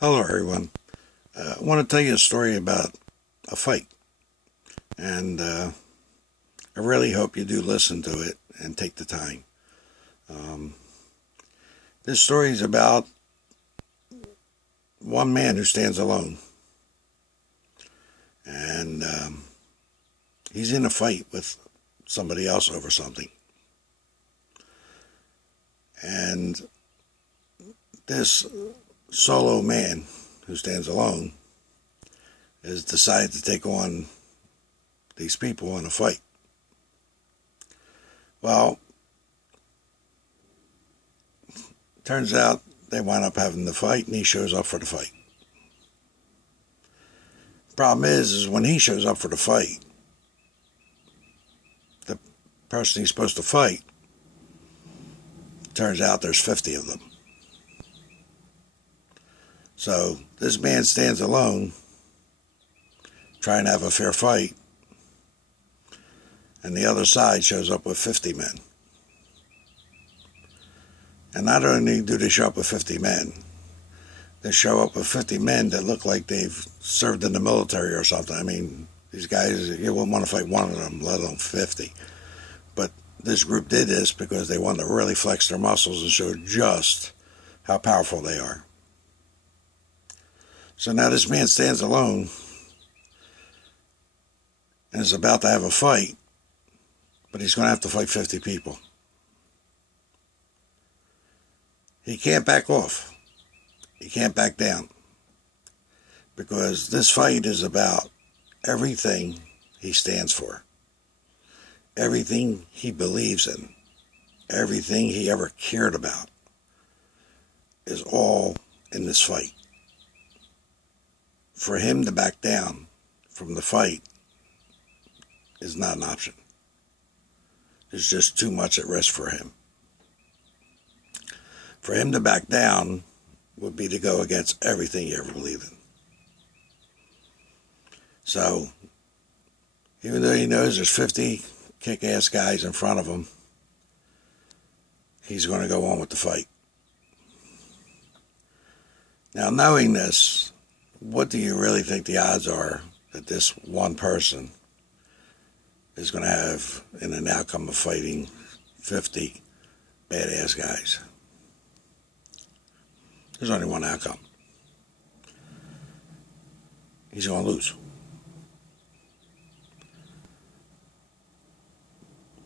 Hello, everyone. I want to tell you a story about a fight, and I really hope you do listen to it and take the time. Um, this story is about one man who stands alone, and he's in a fight with somebody else over something. And this solo man who stands alone has decided to take on these people in a fight. Well, turns out they wind up having the fight, and he shows up for the fight. Problem is when he shows up for the fight, the person he's supposed to fight, turns out there's 50 of them. So this man stands alone, trying to have a fair fight, and the other side shows up with 50 men. And not only do they show up with 50 men, they show up with 50 men that look like they've served in the military or something. I mean, these guys, you wouldn't want to fight one of them, let alone 50. But this group did this because they wanted to really flex their muscles and show just how powerful they are. So now this man stands alone and is about to have a fight, but he's going to have to fight 50 people. He can't back off. He can't back down. Because this fight is about everything he stands for. Everything he believes in. Everything he ever cared about is all in this fight. For him to back down from the fight is not an option. There's just too much at risk for him. For him to back down would be to go against everything he ever believed in. So, even though he knows there's 50 kick-ass guys in front of him, he's going to go on with the fight. Now, knowing this, what do you really think the odds are that this one person is going to have in an outcome of fighting 50 badass guys? There's only one outcome. He's going to lose.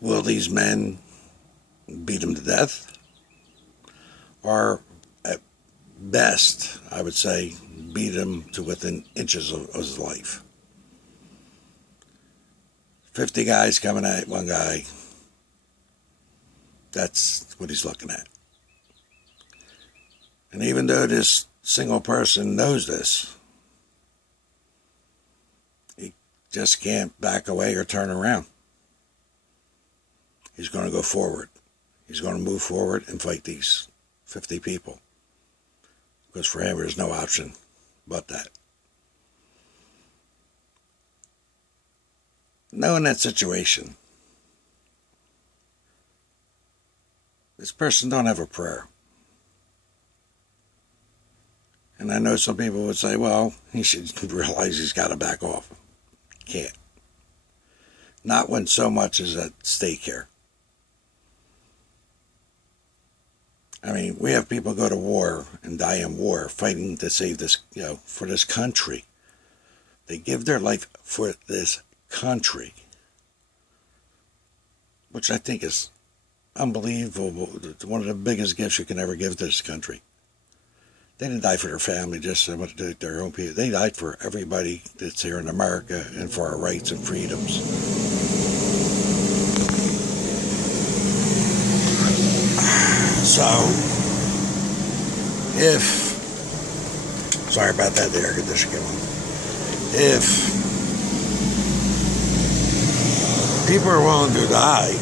Will these men beat him to death? Or at best, I would say, beat him to within inches of his life? 50 guys coming at one guy. That's what he's looking at. And even though this single person knows this, he just can't back away or turn around. He's going to go forward. He's going to move forward and fight these 50 people. Because for him, there's no option but that. Knowing that situation, this person don't have a prayer. And I know some people would say, well, he should realize he's got to back off. Can't. Not when so much is at stake here. I mean, we have people go to war and die in war fighting to save this, for this country. They give their life for this country, which I think is unbelievable. One of the biggest gifts you can ever give to this country. They didn't die for their family, just their own people. They died for everybody that's here in America and for our rights and freedoms. So, sorry about that, the air conditioner came on. If people are willing to die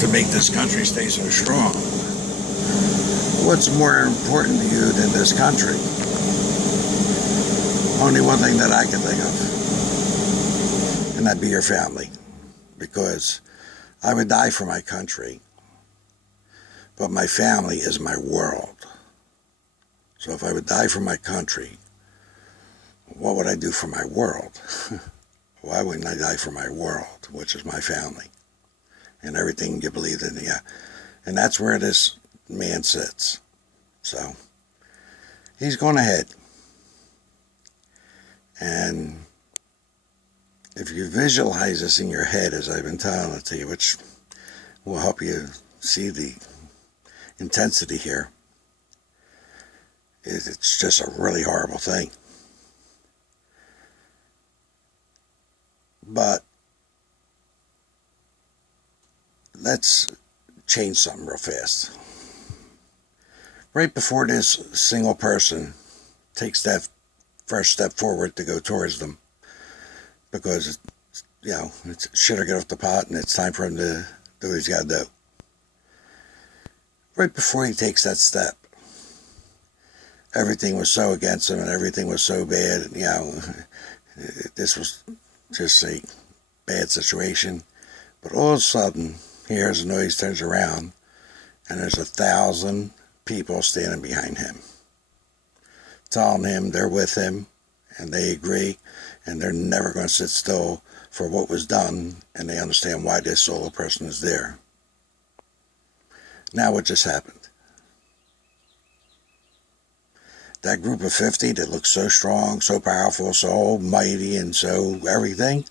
to make this country stay so strong, what's more important to you than this country? Only one thing that I can think of, and that'd be your family. Because I would die for my country, but my family is my world. So if I would die for my country, what would I do for my world? Why wouldn't I die for my world, which is my family, and everything you believe in? Yeah, and that's where this man sits. So he's going ahead, and if you visualize this in your head, as I've been telling it to you, which will help you see the intensity here, it's just a really horrible thing. But let's change something real fast. Right before this single person takes that first step forward to go towards them, because, it's shit or get off the pot and it's time for him to do what he's got to do. Right before he takes that step, everything was so against him and everything was so bad. This was just a bad situation. But all of a sudden, he hears a noise, turns around, and there's 1,000 people standing behind him, telling him they're with him, and they agree, and they're never going to sit still for what was done, and they understand why this solo person is there. Now what just happened? That group of 50 that looks so strong, so powerful, so mighty, and so everything,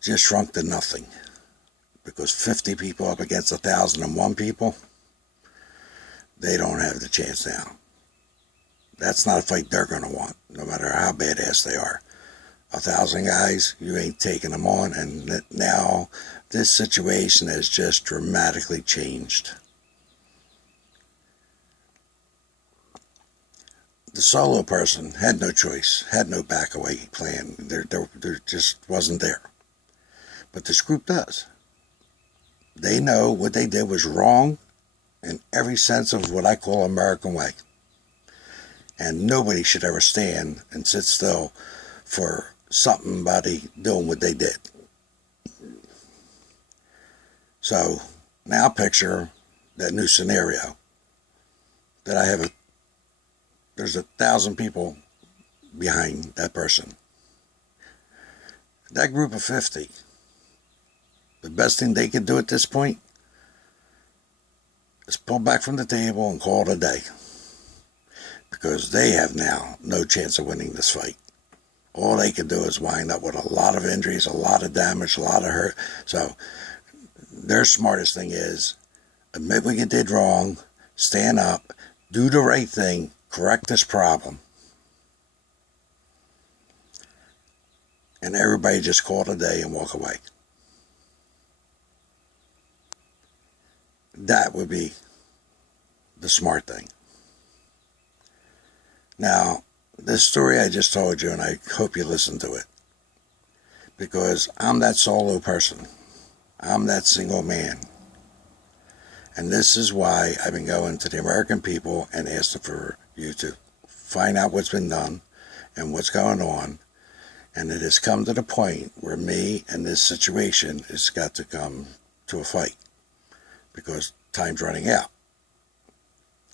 just shrunk to nothing. Because 50 people up against 1,001 people, they don't have the chance now. That's not a fight they're going to want, no matter how badass they are. 1,000 guys, you ain't taking them on, and now this situation has just dramatically changed. The solo person had no choice, had no back-away plan. There just wasn't there. But this group does. They know what they did was wrong in every sense of what I call American way. And nobody should ever stand and sit still for somebody doing what they did. So now picture that new scenario that I have there's 1,000 people behind that person. That group of 50, the best thing they could do at this point is pull back from the table and call it a day. Because they have now no chance of winning this fight. All they can do is wind up with a lot of injuries, a lot of damage, a lot of hurt. So their smartest thing is admit what you did wrong, stand up, do the right thing, correct this problem. And everybody just call it a day and walk away. That would be the smart thing. Now, this story I just told you, and I hope you listen to it, because I'm that solo person. I'm that single man. And this is why I've been going to the American people and asking for you to find out what's been done and what's going on. And it has come to the point where me and this situation has got to come to a fight, because time's running out.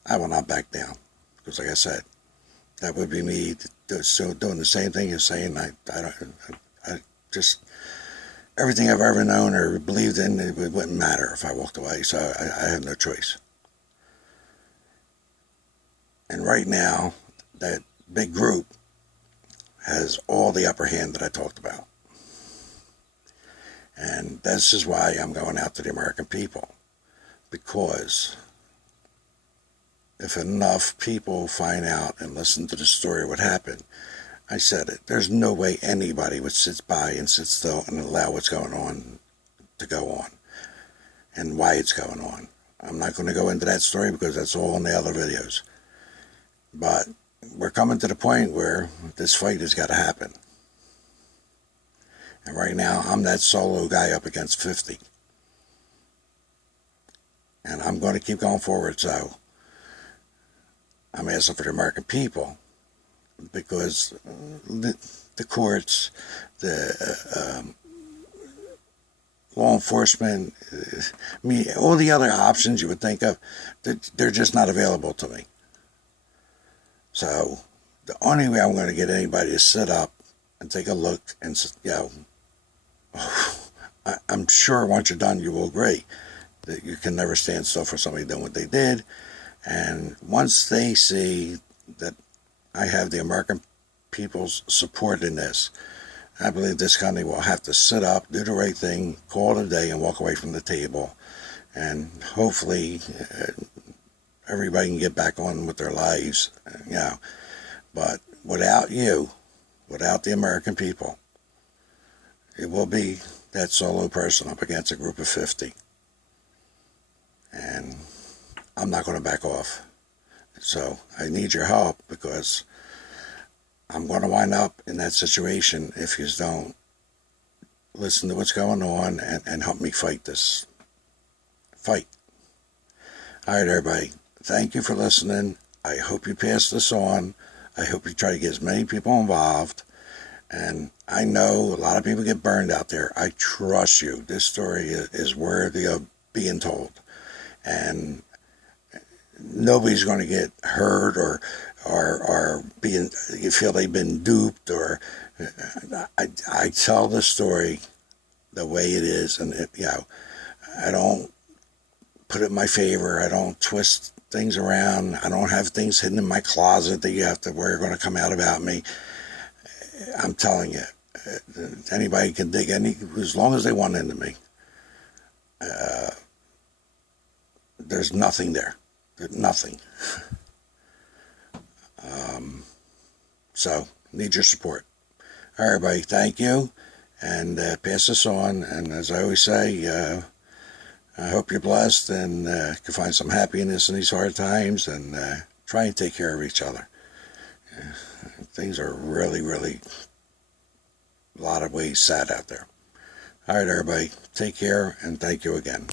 I will not back down, because like I said, that would be me still doing the same thing you're saying. I just, everything I've ever known or believed in, it wouldn't matter if I walked away. So I have no choice. And right now, that big group has all the upper hand that I talked about. And this is why I'm going out to the American people. Because if enough people find out and listen to the story of what happened, I said it, there's no way anybody would sit by and sit still and allow what's going on to go on and why it's going on. I'm not going to go into that story because that's all in the other videos. But we're coming to the point where this fight has got to happen. And right now, I'm that solo guy up against 50. And I'm going to keep going forward, so I'm asking for the American people, because the courts, the law enforcement, all the other options you would think of, they're just not available to me. So the only way I'm going to get anybody to sit up and take a look and, I'm sure once you're done, you will agree that you can never stand still for somebody doing what they did. And once they see that I have the American people's support in this, I believe this country will have to sit up, do the right thing, call it a day, and walk away from the table. And hopefully everybody can get back on with their lives, But without you, without the American people, it will be that solo person up against a group of 50. And I'm not going to back off. So I need your help, because I'm going to wind up in that situation if you don't listen to what's going on and help me fight this fight. All right, everybody. Thank you for listening. I hope you pass this on. I hope you try to get as many people involved. And I know a lot of people get burned out there. I trust you. This story is worthy of being told. And nobody's going to get hurt or being, you feel they've been duped, or I tell the story the way it is, and I don't put it in my favor. I don't twist things around. I don't have things hidden in my closet that you have to worry are going to come out about me. I'm telling you, anybody can dig as long as they want into me. There's nothing there. Nothing. So, need your support. All right, everybody, thank you, and pass this on. And as I always say, I hope you're blessed and can find some happiness in these hard times, and try and take care of each other. Things are really, really, a lot of ways sad out there. All right, everybody, take care, and thank you again.